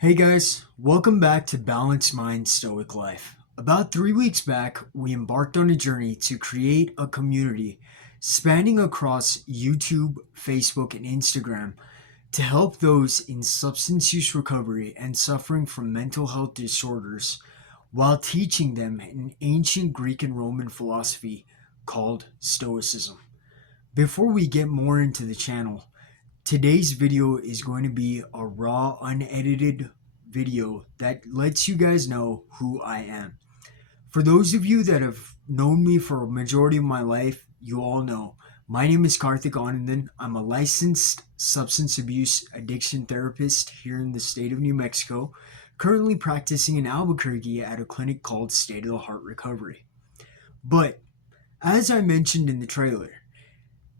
Hey guys, welcome back to Balanced Mind Stoic Life. About 3 weeks back, we embarked on a journey to create a community spanning across YouTube, Facebook, and Instagram to help those in substance use recovery and suffering from mental health disorders while teaching them an ancient Greek and Roman philosophy called Stoicism. Before we get more into the channel, today's video is going to be a raw, unedited video that lets you guys know who I am. For those of you that have known me for a majority of my life, you all know. My name is Karthik Anandan. I'm a licensed substance abuse addiction therapist here in the state of New Mexico, currently practicing in Albuquerque at a clinic called State of the Heart Recovery. But as I mentioned in the trailer,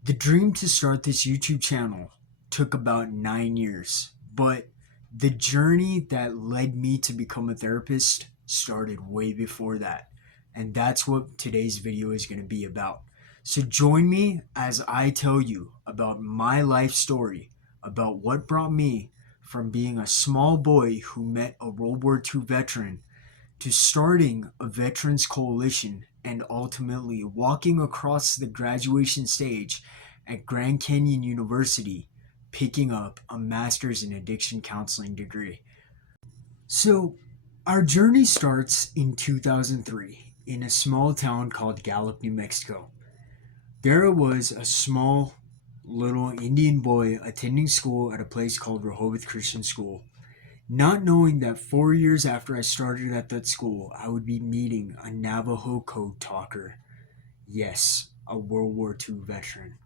the dream to start this YouTube channel took about 9 years, but the journey that led me to become a therapist started way before that. And that's what today's video is going to be about. So join me as I tell you about my life story, about what brought me from being a small boy who met a World War II veteran to starting a veterans coalition and ultimately walking across the graduation stage at Grand Canyon University, picking up a master's in addiction counseling degree. So, our journey starts in 2003 in a small town called Gallup, New Mexico. There was a small little Indian boy attending school at a place called Rehoboth Christian School, not knowing that 4 years after I started at that school, I would be meeting a Navajo Code talker. Yes, a World War II veteran.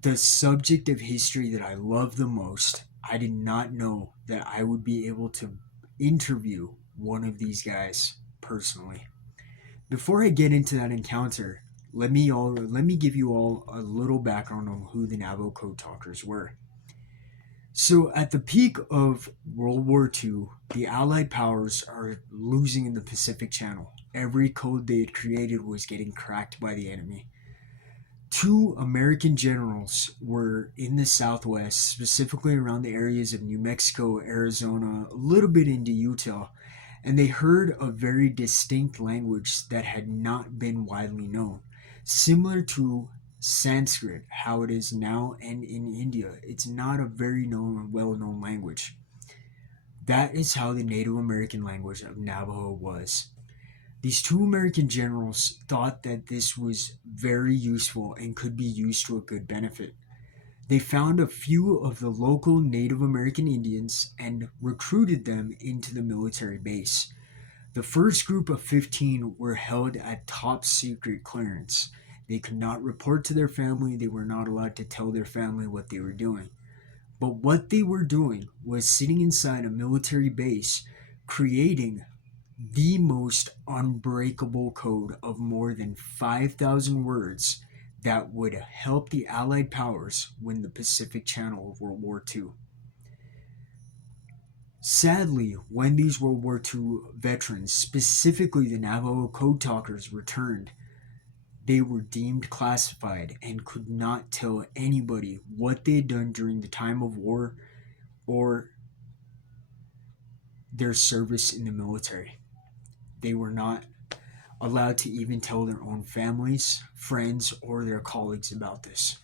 The subject of history that I love the most, I did not know that I would be able to interview one of these guys personally. Before I get into that encounter, let me give you all a little background on who the Navajo Code talkers were. So, at the peak of World War II, the Allied powers are losing in the Pacific Channel. Every code they had created was getting cracked by the enemy. Two American generals were in the Southwest, specifically around the areas of New Mexico, Arizona, a little bit into Utah, and they heard a very distinct language that had not been widely known, similar to Sanskrit, how it is now and in India. It's not a very well-known language. That is how the Native American language of Navajo was. These two American generals thought that this was very useful and could be used to a good benefit. They found a few of the local Native American Indians and recruited them into the military base. The first group of 15 were held at top secret clearance. They could not report to their family. They were not allowed to tell their family what they were doing. But what they were doing was sitting inside a military base, creating the most unbreakable code of more than 5,000 words that would help the Allied powers win the Pacific Channel of World War II. Sadly, when these World War II veterans, specifically the Navajo Code talkers, returned, they were deemed classified and could not tell anybody what they had done during the time of war or their service in the military. They were not allowed to even tell their own families, friends, or their colleagues about this.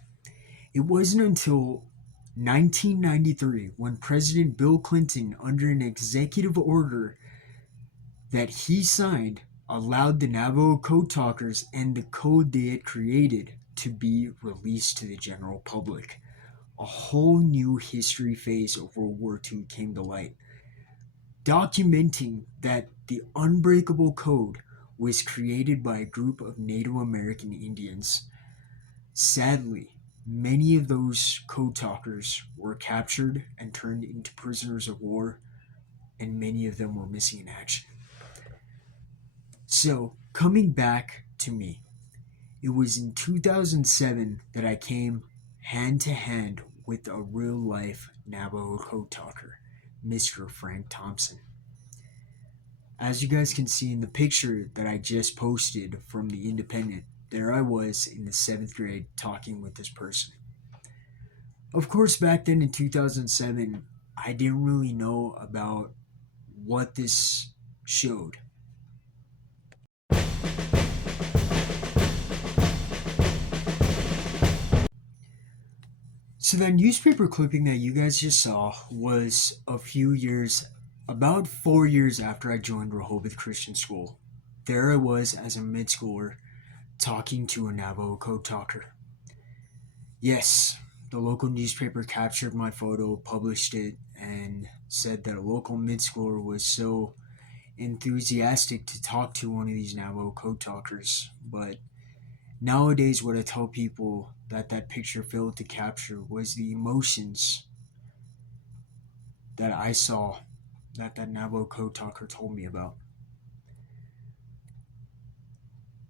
It wasn't until 1993 when President Bill Clinton, under an executive order that he signed, allowed the Navajo Code talkers and the code they had created to be released to the general public. A whole new history phase of World War II came to light, documenting that the unbreakable code was created by a group of Native American Indians. Sadly, many of those code talkers were captured and turned into prisoners of war, and many of them were missing in action. So, coming back to me, it was in 2007 that I came hand to hand with a real life Navajo Code talker, Mr. Frank Thompson. As you guys can see in the picture that I just posted from the Independent, there I was in the 7th grade talking with this person. Of course, back then in 2007, I didn't really know about what this showed. So that newspaper clipping that you guys just saw was about 4 years after I joined Rehoboth Christian School. There I was as a mid schooler talking to a Navajo Code talker. Yes, the local newspaper captured my photo, published it, and said that a local mid schooler was so enthusiastic to talk to one of these Navajo Code talkers. But nowadays, what I tell people that picture failed to capture was the emotions that I saw that Navajo Code talker told me about.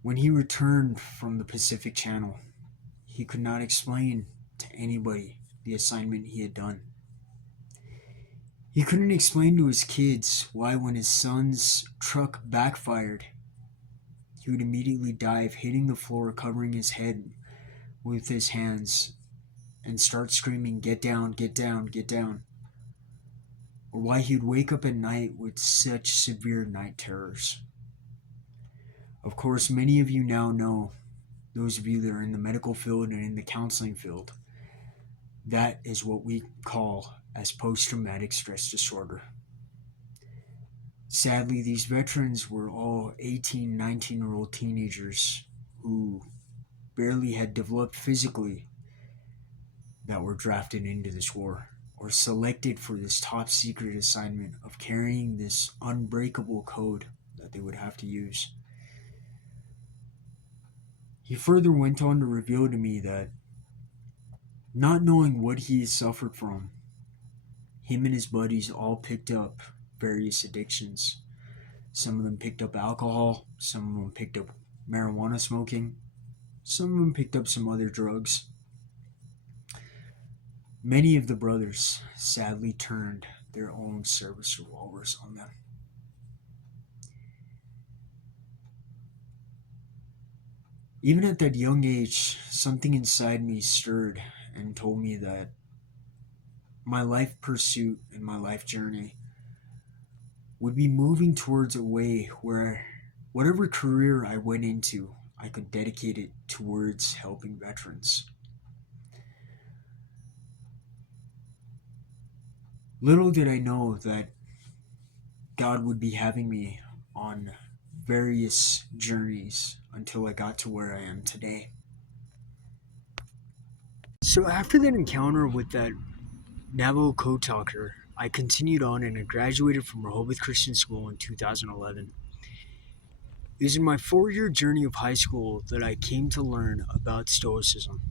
When he returned from the Pacific Channel, he could not explain to anybody the assignment he had done. He couldn't explain to his kids why, when his son's truck backfired, he would immediately dive, hitting the floor, covering his head with his hands, and start screaming, "Get down, get down, get down." Or why he would wake up at night with such severe night terrors. Of course, many of you now know, those of you that are in the medical field and in the counseling field, that is what we call as post-traumatic stress disorder. Sadly, these veterans were all 18, 19-year-old teenagers who barely had developed physically that were drafted into this war, or selected for this top secret assignment of carrying this unbreakable code that they would have to use. He further went on to reveal to me that, not knowing what he had suffered from, him and his buddies all picked up various addictions. Some of them picked up alcohol, some of them picked up marijuana smoking, some of them picked up some other drugs. Many of the brothers sadly turned their own service revolvers on them. Even at that young age, something inside me stirred and told me that my life pursuit and my life journey would be moving towards a way where whatever career I went into, I could dedicate it towards helping veterans. Little did I know that God would be having me on various journeys until I got to where I am today. So after that encounter with that Navajo Code talker, I continued on and I graduated from Rehoboth Christian School in 2011. It was in my 4-year journey of high school that I came to learn about Stoicism.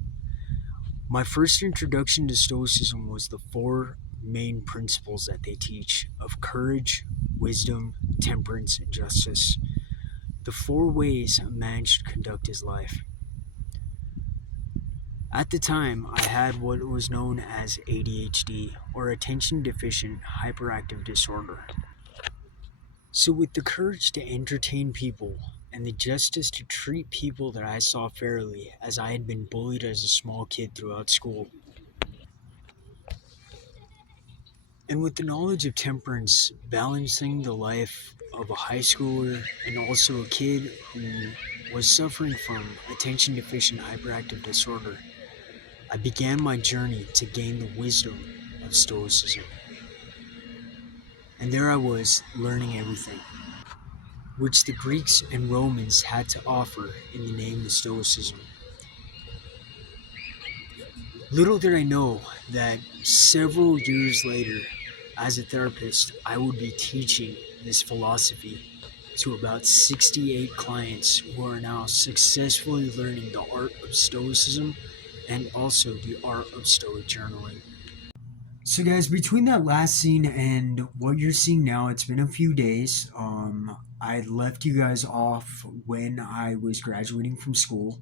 My first introduction to Stoicism was the 4 main principles that they teach of courage, wisdom, temperance, and justice. The 4 ways a man should conduct his life. At the time, I had what was known as ADHD, or Attention Deficient Hyperactive Disorder. So with the courage to entertain people and the justice to treat people that I saw fairly, as I had been bullied as a small kid throughout school, and with the knowledge of temperance, balancing the life of a high schooler and also a kid who was suffering from attention deficient hyperactive disorder, I began my journey to gain the wisdom of Stoicism. And there I was, learning everything, which the Greeks and Romans had to offer in the name of Stoicism. Little did I know that several years later, as a therapist, I would be teaching this philosophy to about 68 clients who are now successfully learning the art of Stoicism and also the art of Stoic journaling. So guys, between that last scene and what you're seeing now, it's been a few days. I left you guys off when I was graduating from school.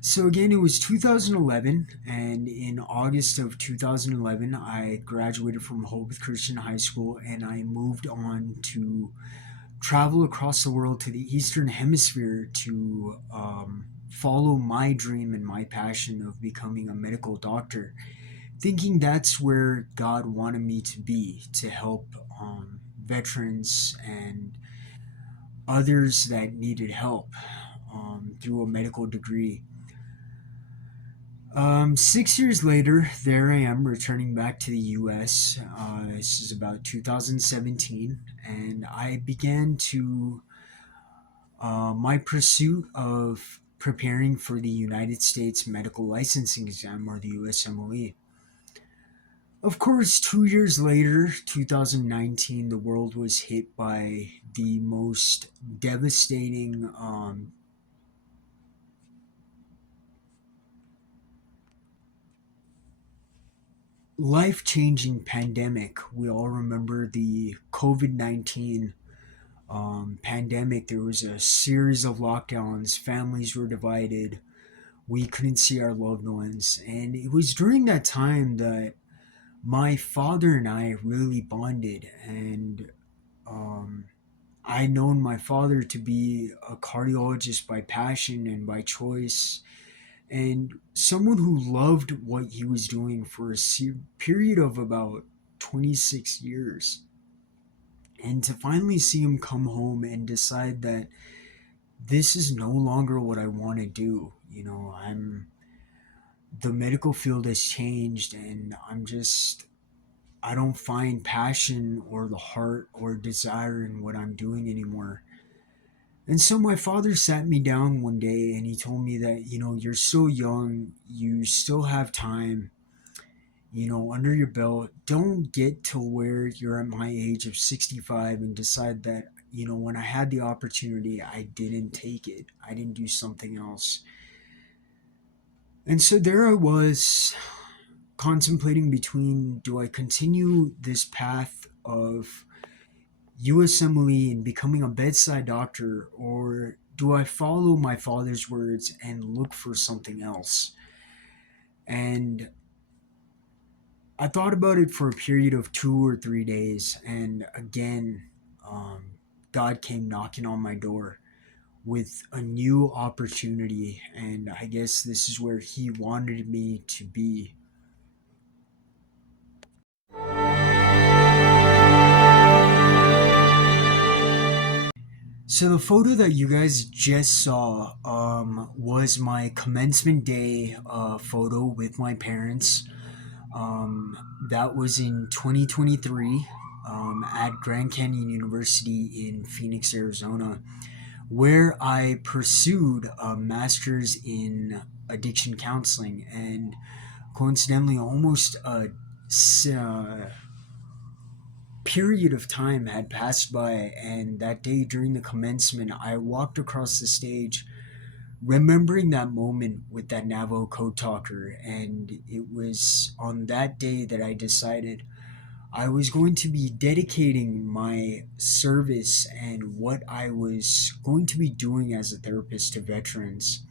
So again, it was 2011, and in August of 2011, I graduated from Rehoboth Christian High School, and I moved on to travel across the world to the Eastern Hemisphere to follow my dream and my passion of becoming a medical doctor. thinking that's where God wanted me to be, to help veterans and others that needed help through a medical degree. 6 years later, there I am returning back to the US. This is about 2017, and I began to my pursuit of preparing for the United States Medical Licensing Exam, or the USMLE. Of course, 2 years later, 2019, the world was hit by the most devastating, life changing pandemic. We all remember the COVID 19 pandemic. There was a series of lockdowns, families were divided, we couldn't see our loved ones. And it was during that time that my father and I really bonded. And um, I known my father to be a cardiologist by passion and by choice, and someone who loved what he was doing for a period of about 26 years. And to finally see him come home and decide that this is no longer what I want to do. The medical field has changed, and I don't find passion or the heart or desire in what I'm doing anymore. And so my father sat me down one day and he told me that, you're so young, you still have time, under your belt. Don't get to where you're at my age of 65 and decide that, when I had the opportunity, I didn't take it. I didn't do something else. And so there I was, contemplating between, do I continue this path of USMLE and becoming a bedside doctor, or do I follow my father's words and look for something else? And I thought about it for a period of 2 or 3 days, and again, God came knocking on my door with a new opportunity, and I guess this is where He wanted me to be. So the photo that you guys just saw was my commencement day photo with my parents. That was in 2023 at Grand Canyon University in Phoenix, Arizona, where I pursued a master's in addiction counseling. And coincidentally, almost a period of time had passed by, and that day during the commencement, I walked across the stage remembering that moment with that Navajo Code talker. And it was on that day that I decided I was going to be dedicating my service and what I was going to be doing as a therapist to veterans.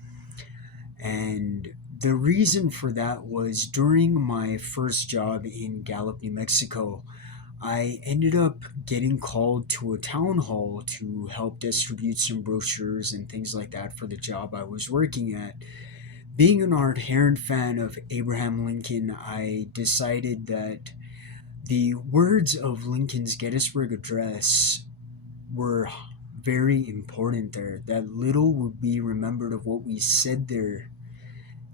And the reason for that was during my first job in Gallup, New Mexico, I ended up getting called to a town hall to help distribute some brochures and things like that for the job I was working at. Being an ardent fan of Abraham Lincoln, I decided that the words of Lincoln's Gettysburg Address were very important there, that little would be remembered of what we said there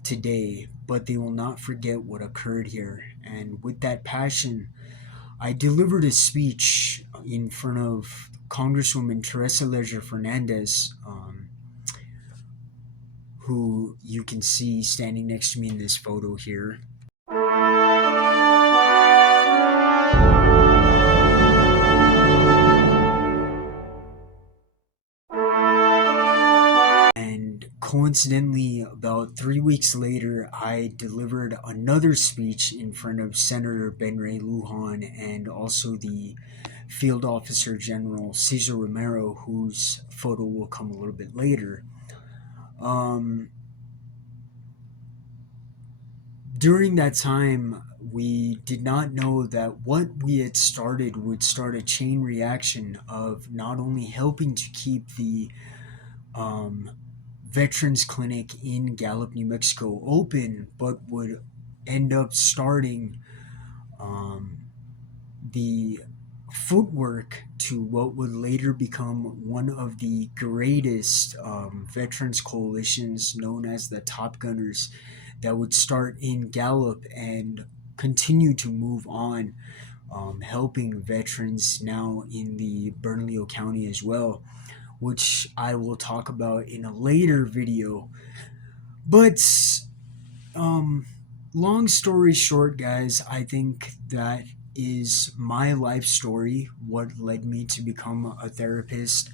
today, but they will not forget what occurred here. And with that passion, I delivered a speech in front of Congresswoman Teresa Leger Fernandez, who you can see standing next to me in this photo here. And coincidentally, about 3 weeks later, I delivered another speech in front of Senator Ben Ray Lujan and also the Field Officer General Cesar Romero, whose photo will come a little bit later. During that time, we did not know that what we had started would start a chain reaction of not only helping to keep the Veterans Clinic in Gallup, New Mexico open, but would end up starting the footwork to what would later become one of the greatest veterans coalitions known as the Top Gunners that would start in Gallup and continue to move on, helping veterans now in the Bernalillo County as well, which I will talk about in a later video. But um, long story short, guys, I think that is my life story, what led me to become a therapist.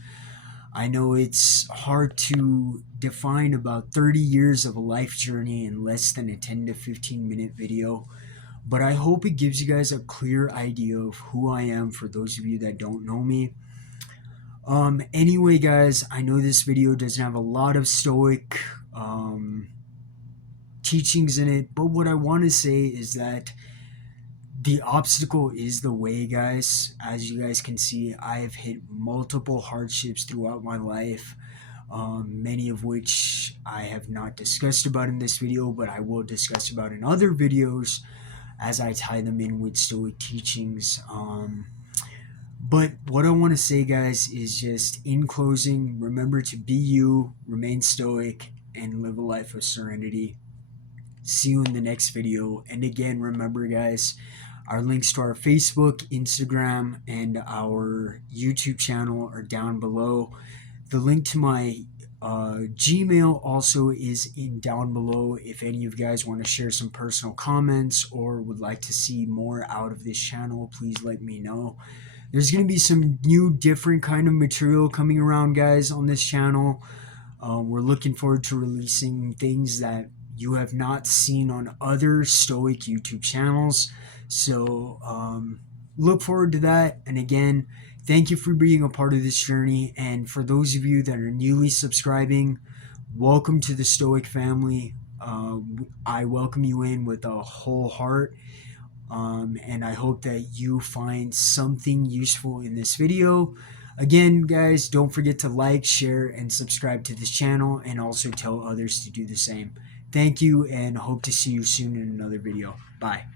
I know it's hard to define about 30 years of a life journey in less than a 10 to 15-minute video, but I hope it gives you guys a clear idea of who I am for those of you that don't know me. Anyway, guys, I know this video doesn't have a lot of Stoic teachings in it, but what I want to say is that the obstacle is the way, guys. As you guys can see, I have hit multiple hardships throughout my life, many of which I have not discussed about in this video, but I will discuss about in other videos as I tie them in with Stoic teachings. But what I want to say, guys, is just in closing, remember to be you, remain stoic, and live a life of serenity. See you in the next video. And again, remember, guys, our links to our Facebook, Instagram, and our YouTube channel are down below. The link to my Gmail also is down below if any of you guys want to share some personal comments or would like to see more out of this channel. Please let me know. There's going to be some new different kind of material coming around, guys, on this channel. We're looking forward to releasing things that you have not seen on other Stoic YouTube channels. So look forward to that. And again, thank you for being a part of this journey. And for those of you that are newly subscribing, welcome to the Stoic family. I welcome you in with a whole heart. And I hope that you find something useful in this video. Again, guys, don't forget to like, share, and subscribe to this channel, and also tell others to do the same. Thank you, and hope to see you soon in another video. Bye.